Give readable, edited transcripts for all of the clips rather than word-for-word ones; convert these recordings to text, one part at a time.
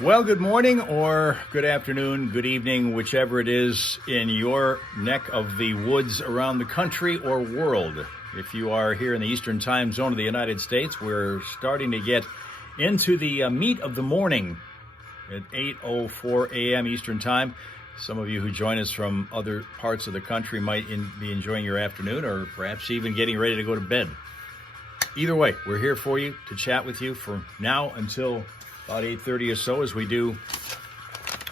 Well, good morning or good afternoon, good evening, whichever it is in your neck of the woods around the country or world. If you are here in the Eastern Time Zone of the United States, we're starting to get into the meat of the morning at 8:04 a.m. Eastern Time. Some of you who join us from other parts of the country might be enjoying your afternoon or perhaps even getting ready to go to bed. Either way, we're here for you to chat with you from now until about 8:30 or so, as we do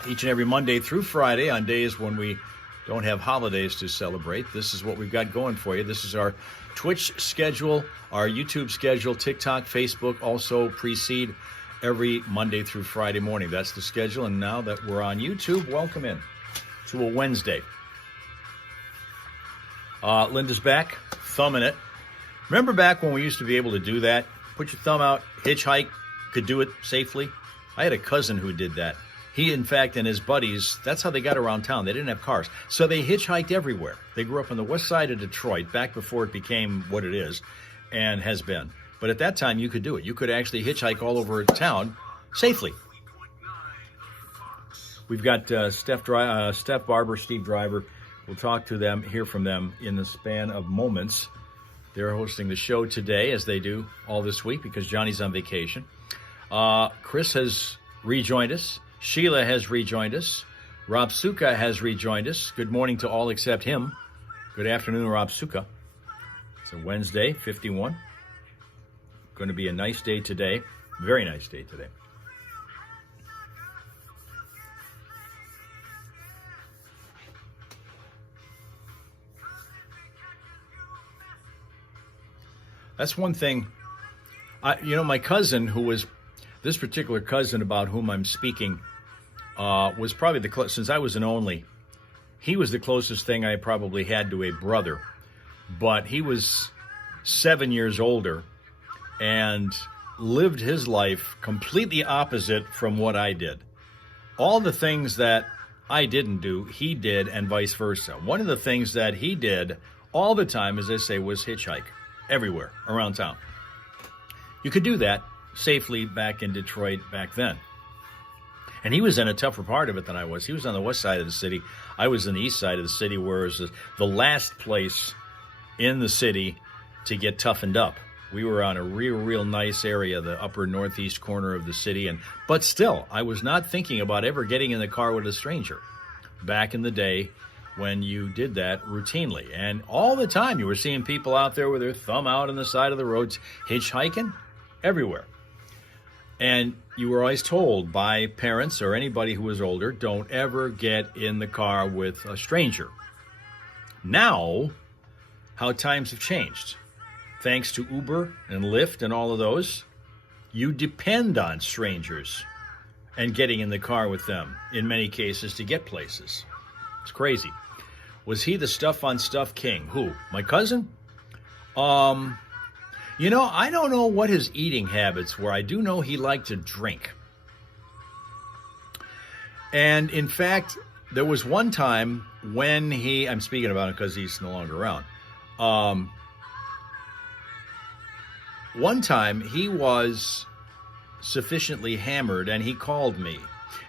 each and every Monday through Friday on days when we don't have holidays to celebrate. This is what we've got going for you. This is our Twitch schedule, our YouTube schedule, TikTok, Facebook also precede every Monday through Friday morning. That's the schedule. And now that we're on YouTube, welcome in to a Wednesday. Linda's back, thumbing it. Remember back when we used to be able to do that? Put your thumb out, hitchhike, could do it safely. I had a cousin who did that. He, in fact, and his buddies, that's how they got around town. They didn't have cars. So they hitchhiked everywhere. They grew up on the west side of Detroit, back before it became what it is and has been. But at that time, you could do it. You could actually hitchhike all over town safely. We've got Steph Barber, Steve Driver. We'll talk to them, hear from them in the span of moments. They're hosting the show today, as they do all this week, because Johnny's on vacation. Chris has rejoined us. Sheila has rejoined us. Rob Suka has rejoined us. Good morning to all except him. Good afternoon, Rob Suka. It's a Wednesday, 51. Going to be a nice day today. Very nice day today. That's one thing. My cousin, who was this particular cousin about whom I'm speaking, was probably since I was an only, he was the closest thing I probably had to a brother. But he was 7 years older and lived his life completely opposite from what I did. All the things that I didn't do, he did, and vice versa. One of the things that he did all the time, as I say, was hitchhike everywhere around town. You could do that safely back in Detroit back then. And he was in a tougher part of it than I was. He was on the west side of the city. I was on the east side of the city, where it was the last place in the city to get toughened up. We were on a real nice area, the upper northeast corner of the city. But still, I was not thinking about ever getting in the car with a stranger back in the day when you did that routinely. And all the time you were seeing people out there with their thumb out on the side of the roads, hitchhiking everywhere. And you were always told by parents or anybody who was older, don't ever get in the car with a stranger. Now, how times have changed. Thanks to Uber and Lyft and all of those, you depend on strangers and getting in the car with them, in many cases, to get places. It's crazy. Was he the stuff-on-stuff king? Who? My cousin? I don't know what his eating habits were. I do know he liked to drink. And in fact, there was one time when I'm speaking about him because he's no longer around. One time he was sufficiently hammered and he called me.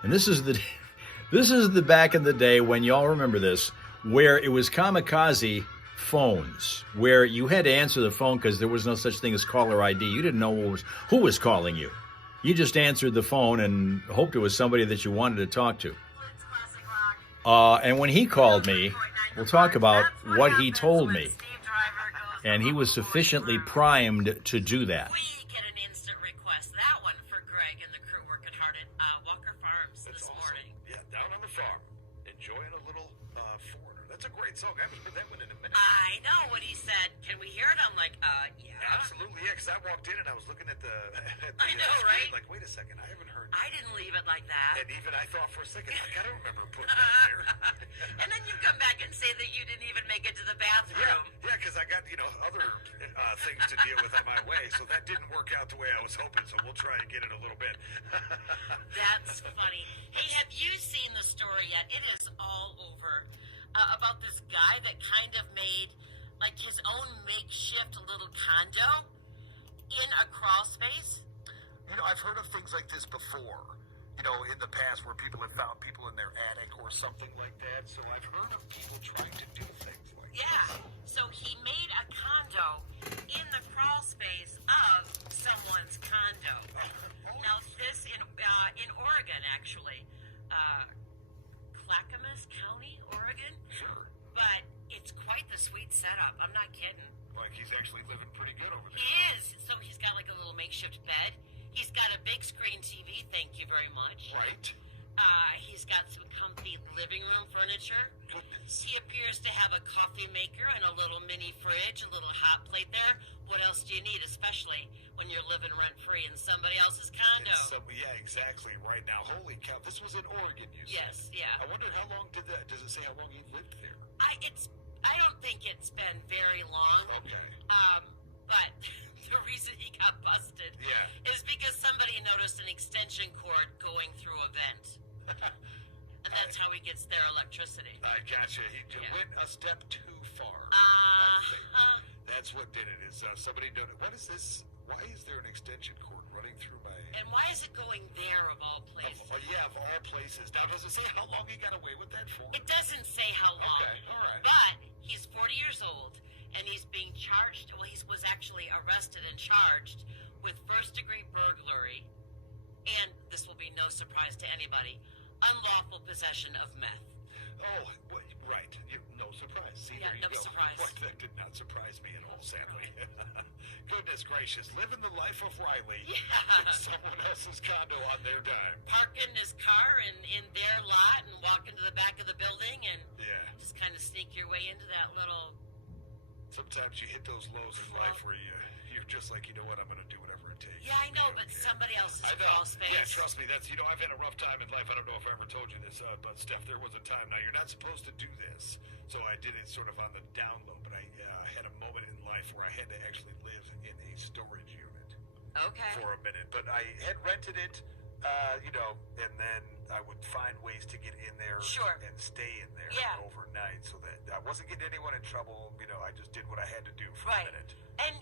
And this is the back in the day when y'all remember this, where it was kamikaze phones, where you had to answer the phone because there was no such thing as caller ID. You didn't know who was calling you. You just answered the phone and hoped it was somebody that you wanted to talk to. And when he called me, we'll talk about what he told me. And he was sufficiently primed to do that. We get an instant request. That one for Greg and the crew working hard at Walker Farms this morning. Yeah, down on the farm, enjoying a little Foreigner. That's a great song. I haven't heard that one in a minute. I know what he said. Can we hear it? I'm like, yeah. Absolutely, yeah, because I walked in and I was looking at the I know, screen, right? like, wait a second, I haven't heard. I didn't leave it like that. And even I thought for a second, like, I don't remember putting that there. And then you come back and say that you didn't even make it to the bathroom. Yeah, because I got, other things to deal with on my way, so that didn't work out the way I was hoping, so we'll try and get it a little bit. That's funny. Hey, have you seen the story yet? It is all over about this guy that kind of made like his own makeshift little condo in a crawl space. I've heard of things like this before. in the past where people have found people in their attic or something like that. So I've heard of people trying to do things like Yeah. So he made a condo in the crawl space of someone's condo. Now this in Oregon, actually, Clackamas County, Oregon. Sure. But it's quite the sweet setup. I'm not kidding. Like he's actually living pretty good over there. He is. So he's got like a little makeshift bed. He's got a big screen TV. Thank you very much. Right. He's got some comfy living room furniture. Goodness. He appears to have a coffee maker and a little mini fridge, a little hot plate there. What else do you need, especially when you're living rent-free in somebody else's condo? Yeah, exactly. Right now, holy cow! This was in Oregon, you said. Yes, yeah. I wonder how long does it say how long he lived there? I don't think it's been very long. Okay. But the reason he got busted is because somebody noticed an extension cord going through a vent. And that's how he gets their electricity. I gotcha. He went a step too far. That's what did it. Is somebody noticed? What is this? Why is there an extension cord running through my? And why is it going there of all places? Of all places. Now, does it say how long he got away with that for? It doesn't say how long. Okay, all right. But he's 40 years old, and he's being charged. Well, he was actually arrested and charged with first-degree burglary, and this will be no surprise to anybody, unlawful possession of meth. Oh, right. No surprise. See, Yeah, there you no go. surprise. That did not surprise me at all, sadly. Goodness gracious, living the life of Riley Yeah. in someone else's condo on their dime. Parking his car in their lot and walk into the back of the building and Yeah. just kind of sneak your way into that little. Sometimes you hit those lows in life where you're just like, you know what, I'm going to do whatever it takes. Yeah, I know, but Okay. somebody else's I know. crawl space. Yeah, trust me. That's I've had a rough time in life. I don't know if I ever told you this, but Steph, there was a time. Now you're not supposed to do this, so I did it sort of on the down low. But I had a moment in life where I had to actually live in a storage unit Okay. for a minute. But I had rented it, and then I would find ways to get in there Sure. and stay in there Yeah. overnight, so that I wasn't getting anyone in trouble. I just did what I had to do for Right. a minute. And,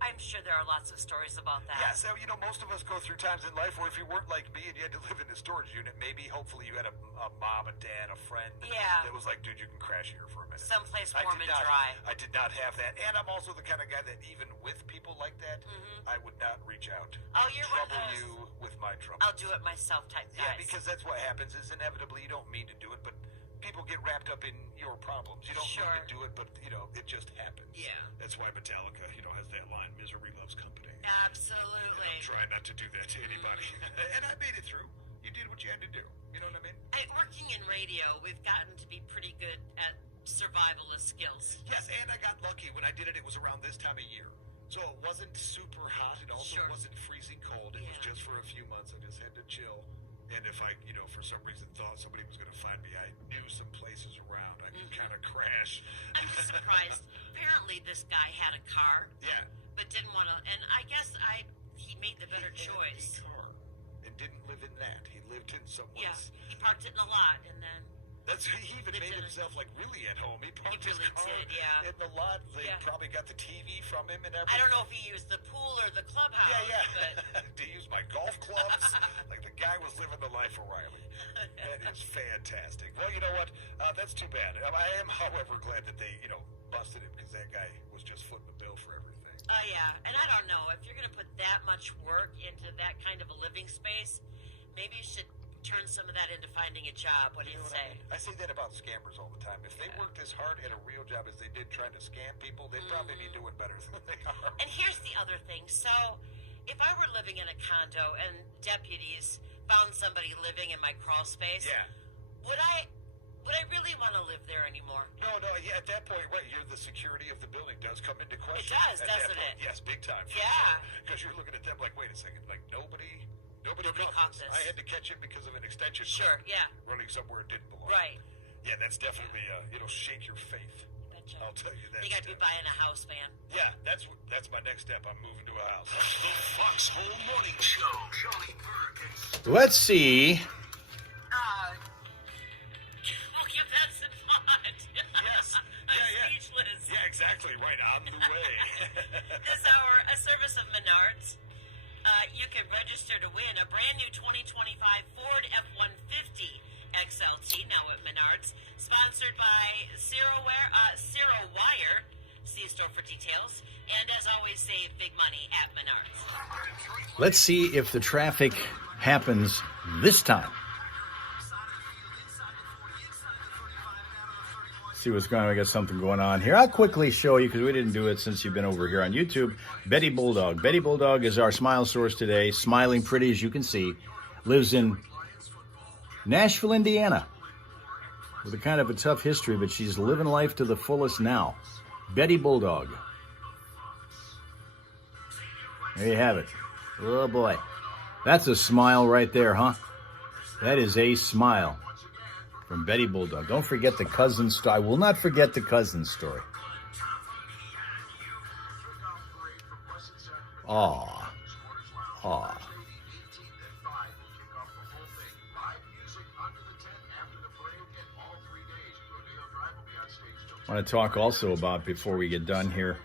I'm sure there are lots of stories about that. Yeah, so most of us go through times in life where if you weren't like me and you had to live in a storage unit, hopefully you had a mom, a dad, a friend Yeah. that was like, dude, you can crash here for a minute. Someplace I warm did and not, dry. I did not have that, and I'm also the kind of guy that even with people like that, Mm-hmm. I would not reach out. Oh, you're one of trouble those. you with my trouble. I'll do it myself type guys. Yeah, because that's what happens. Is inevitably you don't mean to do it, but people get wrapped up in your problems. You don't Sure. mean to do it, but it just happens. Yeah. That's why Metallica, has that line, "Misery loves company." Absolutely. I'm trying not to do that to anybody. And I made it through. You did what you had to do. You know what I mean? Working in radio, we've gotten to be pretty good at survivalist skills. Yes, and I got lucky. When I did it, it was around this time of year. So it wasn't super hot. It also Sure. wasn't freezing cold. It was Yeah. just for a few months. I just had to chill. And if I, for some reason thought somebody was going to find me, I knew some places around. I could kind of crash. I'm just surprised. Apparently, this guy had a car, Yeah. but didn't want to. And I guess he made the better He had choice. a car and didn't live in that. He lived in someone's. Yeah, he parked it in a lot, and then He even It made didn't- himself like really at home. He parked really his car did, yeah. in the lot. They Yeah. probably got the TV from him and everything. I don't know if he used the pool or the clubhouse. Yeah. But To use my golf clubs. Like the guy was living the life of Riley. That is fantastic. Well, you know what? That's too bad. I am, however, glad that they, busted him because that guy was just footing the bill for everything. oh yeah, and I don't know if you're going to put that much work into that kind of a living space. Maybe you should turn some of that into finding a job. What do you know what say? I say that about scammers all the time. If they worked as hard at a real job as they did trying to scam people, they'd probably be doing better than they are. And here's the other thing. So, if I were living in a condo and deputies found somebody living in my crawl space, Yeah. would I really want to live there anymore? No, yeah, at that point, right, the security of the building does come into question. does, at that doesn't point. it? Yes, big time. Yeah. Because you're looking at them like, wait a second, like nobody Nobody caught this. I had to catch him because of an extension Sure, cord yeah. running somewhere it didn't belong. Right. Yeah, that's definitely, it'll shake your faith. Betcha. I'll tell you that. You got to be Steph. buying a house, man. Yeah, that's my next step. I'm moving to a house. The Foxhole Morning Show. Johnny Burke and Let's see. We'll give that some thought. Yes. I'm Yeah. speechless. Yeah, exactly. Right on the way. Is a service of Menards. you can register to win a brand new 2025 Ford F-150 XLT, now at Menards, sponsored by Zero Wire. See a store for details. And as always, save big money at Menards. Let's see if the traffic happens this time. See what's going on. I got something going on here. I'll quickly show you, because we didn't do it since you've been over here on YouTube. Betty Bulldog. Betty Bulldog is our smile source today. Smiling pretty, as you can see. Lives in Nashville, Indiana. With a kind of a tough history, but she's living life to the fullest now. Betty Bulldog. There you have it. Oh boy. That's a smile right there, huh? That is a smile. From Betty Bulldog. Don't forget the cousin story. I will not forget the cousin story. Aw. Aw. I want to talk also about, before we get done here,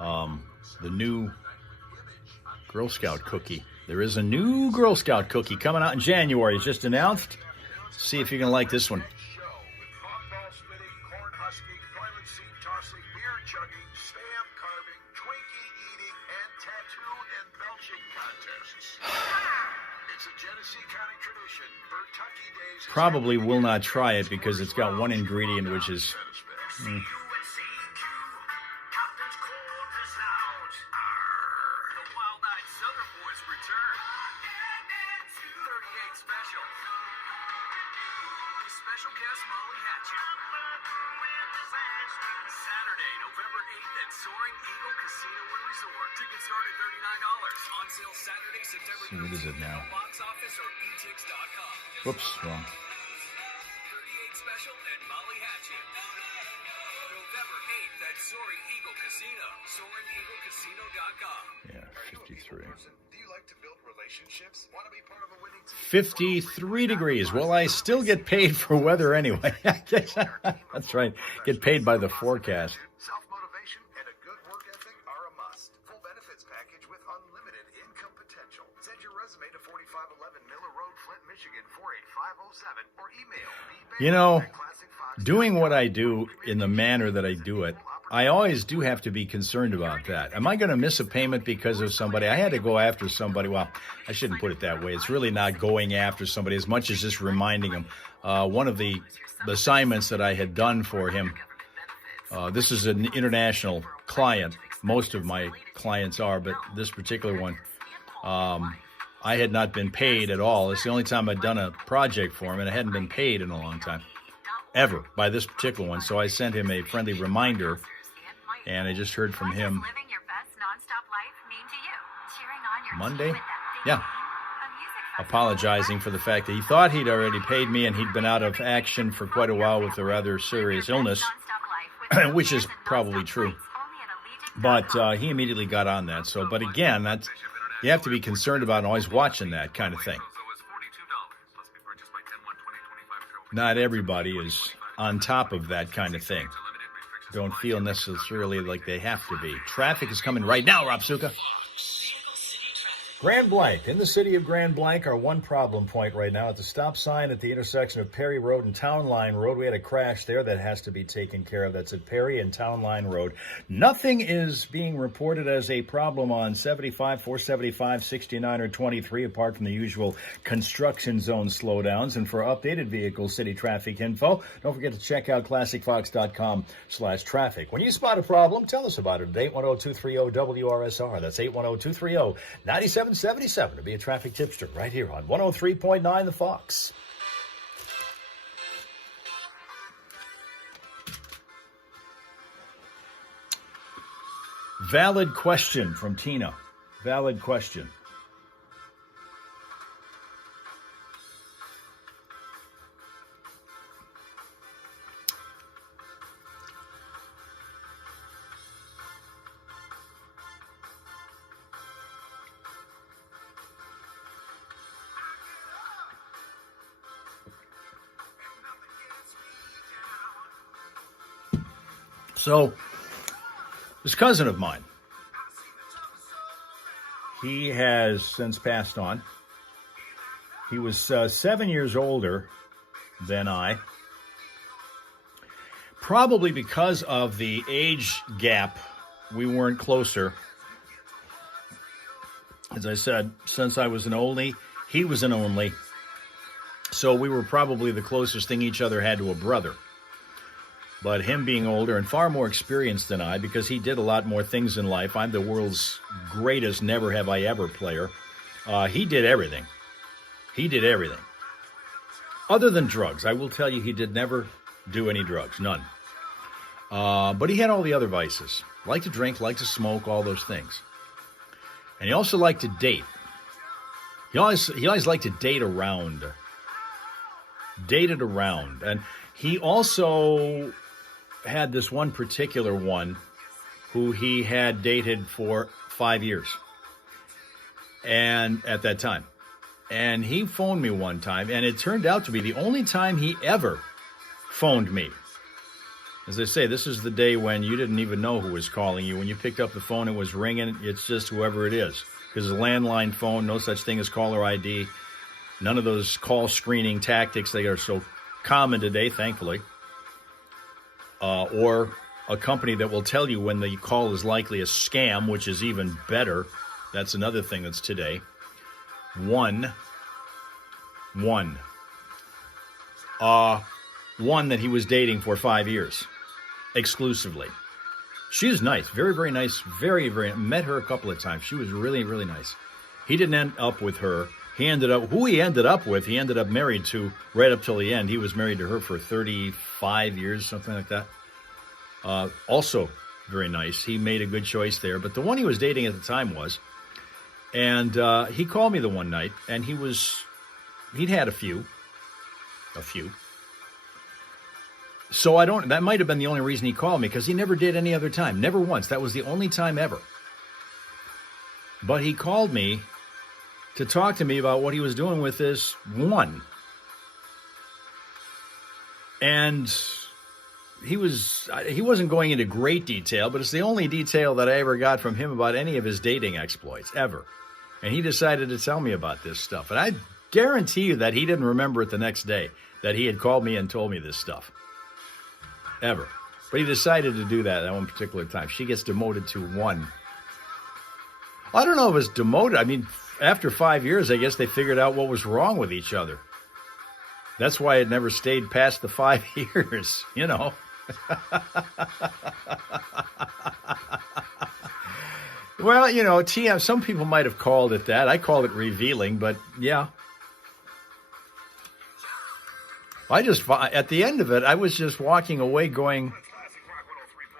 the new Girl Scout cookie. There is a new Girl Scout cookie coming out in January. It's just announced. See if you can like this one. Probably will not try it because it's got one ingredient, which is... Special guest Molly Hatchet. Saturday, November 8th at Soaring Eagle Casino and Resort. Tickets start at $39. On sale Saturday, September 13th. What is it now? Box office or etix.com. Whoops, wrong. 38 Special and Molly Hatchet. November 8th at Soaring Eagle Casino. SoaringEagleCasino.com. Yeah, 53. Do you like to build relationships? Want to be part of a winning team? 53 degrees. Well, I still get paid for weather anyway. That's right. Get paid by the forecast. Self-motivation and a good work ethic are a must. Full benefits package with unlimited income potential. Send your resume to 4511 Miller Road, Flint, Michigan 48507 or email You know, doing what I do in the manner that I do it, I always do have to be concerned about that. Am I going to miss a payment because of somebody? I had to go after somebody. Well, I shouldn't put it that way. It's really not going after somebody as much as just reminding him. One of the assignments that I had done for him, this is an international client. Most of my clients are, but this particular one, I had not been paid at all. It's the only time I'd done a project for him, and I hadn't been paid in a long time, ever, by this particular one. So I sent him a friendly reminder, and I just heard from him Monday. Yeah. Apologizing for the fact that he thought he'd already paid me and he'd been out of action for quite a while with a rather serious illness, which is probably true. But he immediately got on that. So, but again, that's, you have to be concerned about always watching that kind of thing. Not everybody is on top of that kind of thing. Don't feel necessarily like they have to be. Traffic is coming right now, Rob Suka. Grand Blanc. In the city of Grand Blanc, our one problem point right now at the stop sign at the intersection of Perry Road and Town Line Road. We had a crash there that has to be taken care of. That's at Perry and Town Line Road. Nothing is being reported as a problem on 75, 475, 69, or 23, apart from the usual construction zone slowdowns. And for updated vehicle city traffic info, don't forget to check out classicfox.com/traffic. When you spot a problem, tell us about it at 810-230-WRSR. That's 810-230-9777 to be a traffic tipster right here on 103.9 The Fox. Valid question from Tina. Valid question. So, this cousin of mine, He has since passed on. He was 7 years older than I. Probably because of the age gap, we weren't closer. As I said, since I was an oldie, he was an only. So we were probably the closest thing each other had to a brother. But him being older and far more experienced than I, because he did a lot more things in life. I'm the world's greatest never have I ever player. He did everything. He did everything. Other than drugs. I will tell you, he did never do any drugs. None. But he had all the other vices. Liked to drink, liked to smoke, all those things. And he also liked to date. He always liked to date around. Dated around. And he also had this one particular one who he had dated for 5 years. And at that time. And he phoned me one time, and it turned out to be the only time he ever phoned me. As I say, this is the day when you didn't even know who was calling you. When you picked up the phone, it was ringing. It's just whoever it is. Because a landline phone, no such thing as caller ID. None of those call screening tactics that are so common today, thankfully. Or a company that will tell you when the call is likely a scam, which is even better. That's another thing that's today. One that he was dating for 5 years, exclusively. She's nice, very, very nice, very, very, met her a couple of times. She was really, really nice. He didn't end up with her. He ended up married to right up till the end. He was married to her for 35 years, something like that. Also very nice. He made a good choice there. But the one he was dating at the time was, and he called me the one night, and he'd had a few. So that might have been the only reason he called me, because he never did any other time. Never once. That was the only time ever. But he called me to talk to me about what he was doing with this one. And he wasn't going into great detail, but it's the only detail that I ever got from him about any of his dating exploits, ever. And he decided to tell me about this stuff. And I guarantee you that he didn't remember it the next day, that he had called me and told me this stuff. Ever. But he decided to do that at one particular time. She gets demoted to one. I don't know if it's demoted. I mean, after 5 years, I guess they figured out what was wrong with each other. That's why it never stayed past the 5 years, you know. Well, you know, TM, some people might have called it that. I call it revealing, but yeah. At the end of it, I was just walking away going,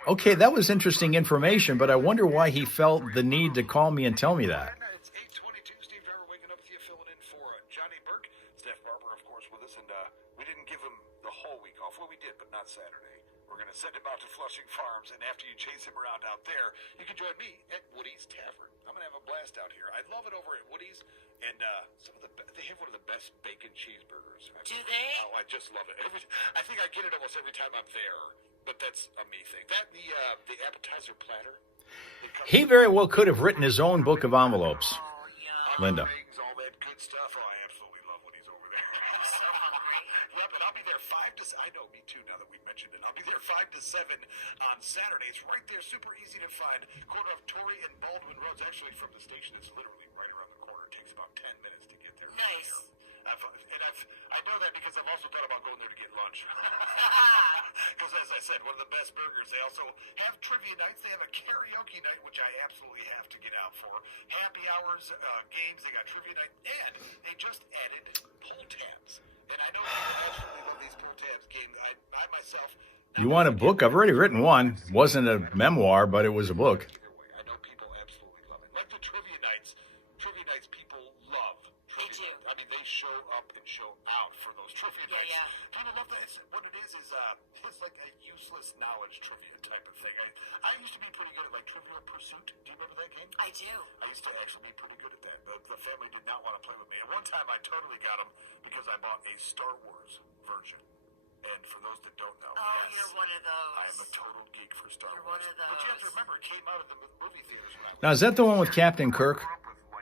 okay, that was interesting information, but I wonder why he felt the need to call me and tell me that. It's 8:22. Steve Driver waking up with you, filling in for Johnny Burke. Steph Barber, of course, with us, and we didn't give him the whole week off. Well, we did, but not Saturday. We're going to send him out to Flushing Farms, and after you chase him around out there, you can join me at Woody's Tavern. I'm going to have a blast out here. I love it over at Woody's, and they have one of the best bacon cheeseburgers. Do they? Oh, I just love it. I think I get it almost every time I'm there, but that's a me thing. That the appetizer platter. He very well could have written his own book of envelopes, Linda. Rings, all that good stuff. Oh, I absolutely love when he's over there. Yeah, but I'll be there 5 to. I know, me too. Now that we mentioned it, I'll be there 5 to 7 on Saturdays. Right there, super easy to find. Corner of Torrey and Baldwin Roads. Actually, from the station, it's literally right around the corner. It takes about 10 minutes to get there. Nice. I know that because I've also thought about going there to get lunch. Because as I said, one of the best burgers. They also have trivia nights. They have a karaoke night, which I absolutely have to get out for. Happy hours, games. They got trivia night, and they just added pull tabs. And I know people absolutely love these pull tabs games. I myself. You want a book? I've already written one. Wasn't a memoir, but it was a book. I know people absolutely love it. Like the trivia nights. Trivia nights, people love. They do. I mean, they show up and show out for those trivia nights. Yeah. Kind of love that. What it is it's like a useless knowledge trivia type of thing. I used to be pretty good at like Trivial Pursuit. Do you remember that game? I do. I used to actually be pretty good at that. The family did not want to play with me. And one time I totally got them because I bought a Star Wars version. And for those that don't know, Oh, you're one of those. I am a total geek for Star You're Wars. one of those. But you have to remember, it came out at the movie theaters when I was Now, is that the one with Captain Kirk? grew up with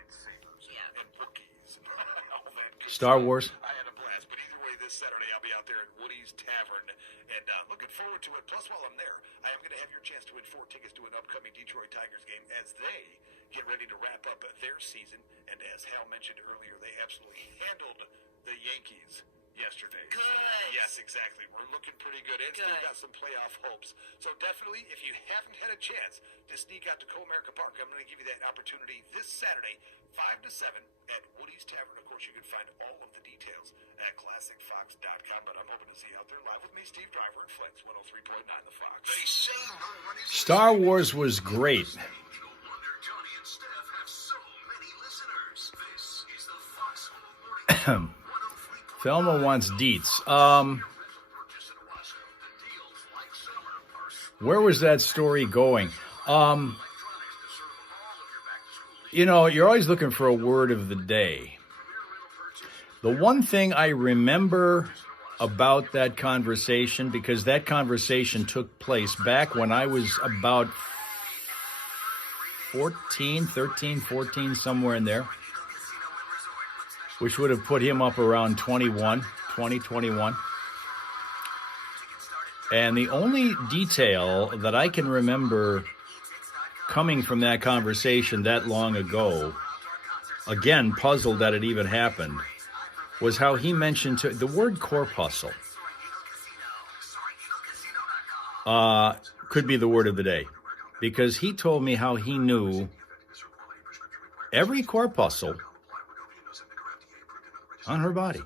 Star Wars. I had a blast. But either way, this Saturday I'll be out there at Woody's Tavern, and looking forward to it. Plus, while I'm there, I am going to have your chance to win 4 tickets to an upcoming Detroit Tigers game as they get ready to wrap up their season. And as Hal mentioned earlier, they absolutely handled the Yankees yesterday. Good. Yes, exactly. We're looking pretty good. And still Good. got some playoff hopes. So definitely, if you haven't had a chance to sneak out to Co-America Park, I'm going to give you that opportunity this Saturday, 5 to 7 at Woody's Tavern. Of course, you can find all of the details at ClassicFox.com. But I'm hoping to see you out there live with me, Steve Driver, and Flex 103.9 The Fox. They say no one is Star Wars was great. No wonder Johnny and Steph have so many listeners. This is the Foxhole Morning Show. Thelma wants deets. Where was that story going? You know, you're always looking for a word of the day. The one thing I remember about that conversation, because that conversation took place back when I was about 13, 14, somewhere in there, which would have put him up around 20, 21. And the only detail that I can remember coming from that conversation that long ago, again, puzzled that it even happened, was how he mentioned the word corpuscle. Could be the word of the day. Because he told me how he knew every corpuscle on her body.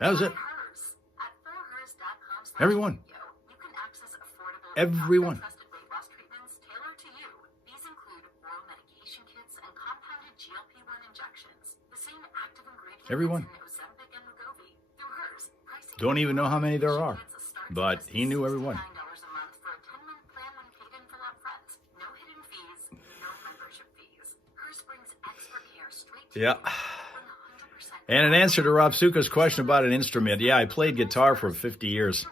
That was it. Everyone. Everyone. Everyone. Don't even know how many there are, but he knew everyone. Yeah. And in answer to Rob Suka's question about an instrument, yeah, I played guitar for 50 years.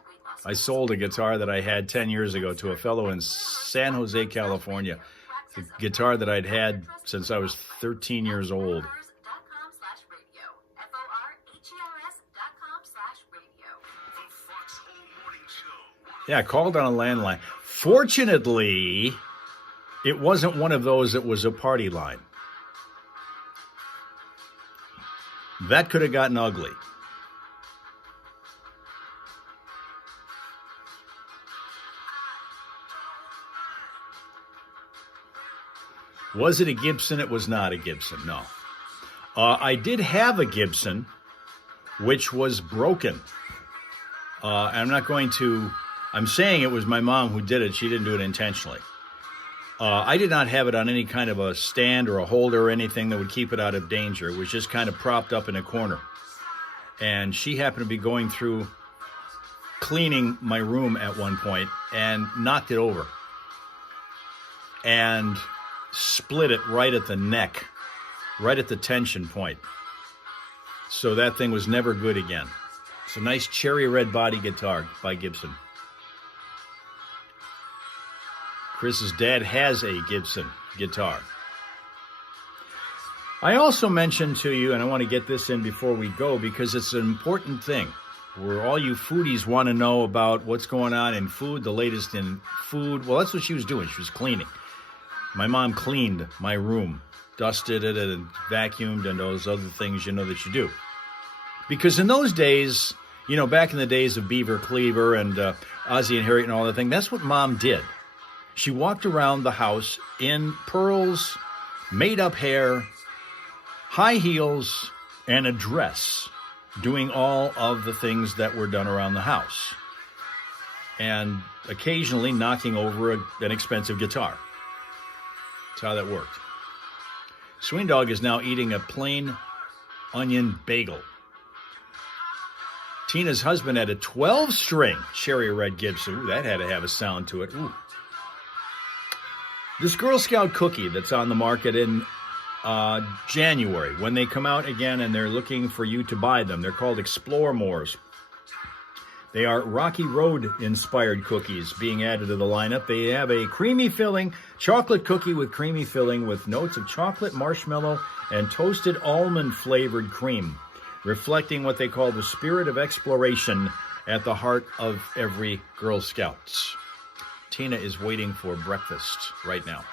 I sold a guitar that I had 10 years ago to a fellow in San Jose, California. The guitar that I'd had since I was 13 years old. Yeah, I called on a landline. Fortunately, it wasn't one of those that was a party line. That could have gotten ugly. Was it a Gibson? It was not a Gibson, no. I did have a Gibson, which was broken. I'm saying it was my mom who did it. She didn't do it intentionally. I did not have it on any kind of a stand or a holder or anything that would keep it out of danger. It was just kind of propped up in a corner. And she happened to be going through cleaning my room at one point and knocked it over. And split it right at the neck, right at the tension point. So that thing was never good again. It's a nice cherry red body guitar by Gibson. Chris's dad has a Gibson guitar. I also mentioned to you, and I want to get this in before we go because it's an important thing, where all you foodies want to know about what's going on in food, the latest in food. Well, that's what she was doing. She was cleaning. My mom cleaned my room, dusted it and vacuumed and those other things you know that you do. Because in those days, you know, back in the days of Beaver Cleaver and Ozzie and Harriet and all that thing, that's what Mom did. She walked around the house in pearls, made-up hair, high heels, and a dress, doing all of the things that were done around the house. And occasionally knocking over an expensive guitar. That's how that worked. Swing Dog is now eating a plain onion bagel. Tina's husband had a 12-string cherry red Gibson. Ooh, that had to have a sound to it. Ooh. This Girl Scout cookie that's on the market in January, when they come out again and they're looking for you to buy them, they're called Explore Mores. They are Rocky Road-inspired cookies being added to the lineup. They have a creamy filling, chocolate cookie with creamy filling with notes of chocolate, marshmallow, and toasted almond-flavored cream, reflecting what they call the spirit of exploration at the heart of every Girl Scouts. Tina is waiting for breakfast right now.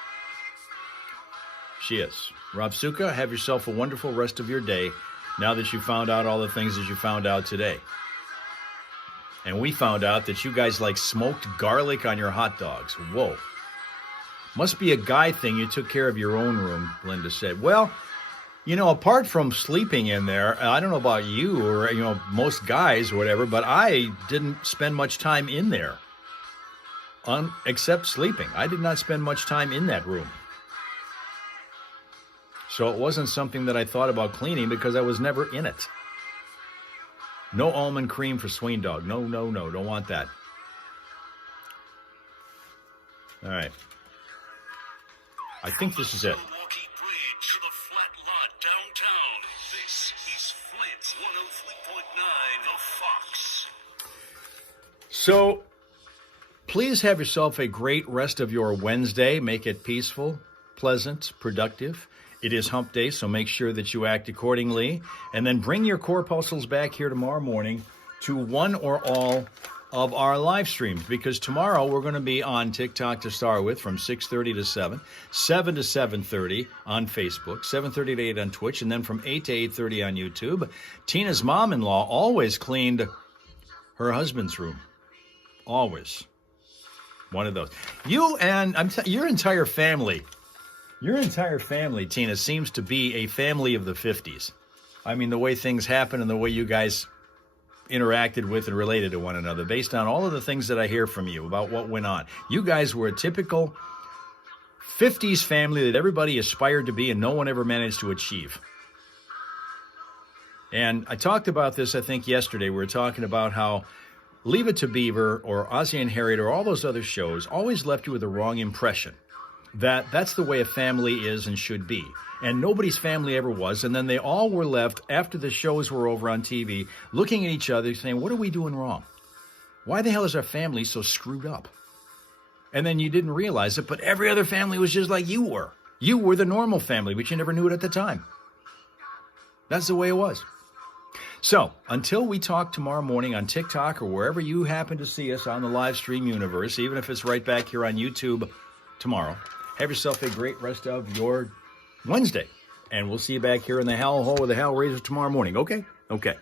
She is. Rob Suka, have yourself a wonderful rest of your day now that you found out all the things that you found out today. And we found out that you guys like smoked garlic on your hot dogs. Whoa. Must be a guy thing. You took care of your own room, Linda said. Well, you know, apart from sleeping in there, I don't know about you or, you know, most guys or whatever, but I didn't spend much time in there except sleeping. I did not spend much time in that room. So it wasn't something that I thought about cleaning because I was never in it. No almond cream for Sween Dog. No, no, no. Don't want that. All right. I think this is it. Milwaukee Bridge to the flat lot downtown. This is Flint 103.9 The Fox. So, please have yourself a great rest of your Wednesday. Make it peaceful, pleasant, productive. It is hump day, so make sure that you act accordingly. And then bring your corpuscles back here tomorrow morning to one or all of our live streams, because tomorrow we're going to be on TikTok to start with from 6:30 to 7, 7 to 7:30 on Facebook, 7:30 to 8 on Twitch, and then from 8 to 8:30 on YouTube. Tina's mom-in-law always cleaned her husband's room. Always. One of those. You and your entire family, Tina, seems to be a family of the 50s. I mean, the way things happen and the way you guys interacted with and related to one another, based on all of the things that I hear from you about what went on. You guys were a typical 50s family that everybody aspired to be and no one ever managed to achieve. And I talked about this, I think, yesterday. We were talking about how Leave It to Beaver or Ozzie and Harriet or all those other shows always left you with the wrong impression. That's the way a family is and should be. And nobody's family ever was. And then they all were left, after the shows were over on TV, looking at each other saying, what are we doing wrong? Why the hell is our family so screwed up? And then you didn't realize it, but every other family was just like you were. You were the normal family, but you never knew it at the time. That's the way it was. So, until we talk tomorrow morning on TikTok or wherever you happen to see us on the live stream universe, even if it's right back here on YouTube tomorrow, have yourself a great rest of your Wednesday. And we'll see you back here in the hell hole with the hell raiser tomorrow morning. Okay? Okay.